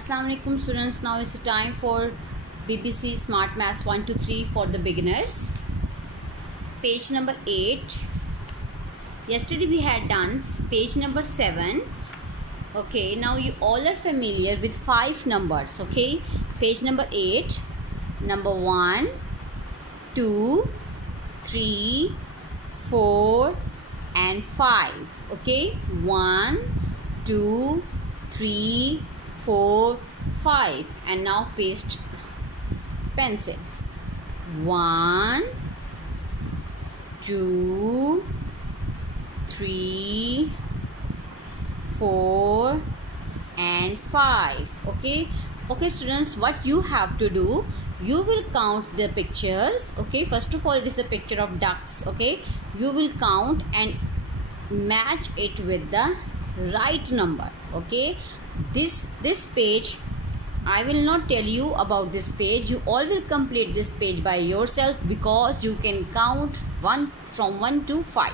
Assalamualaikum students, now it's time for BBC Smart Maths 1 to 3 for the beginners. Page number 8. Yesterday we had done page number 7. Okay, now you all are familiar with 5 numbers. Okay, page number 8. Number 1, 2, 3, 4 and 5. Okay, 1, 2, 3, 4, 5, and now paste pencil. 1, 2, 3, 4 and 5. Okay, students, what you have to do, you will count the pictures. Okay, first of all it is the picture of ducks. Okay, you will count and match it with the right number. Okay, this page I will not tell you about. This page you all will complete this page by yourself, because you can count from 1 to 5.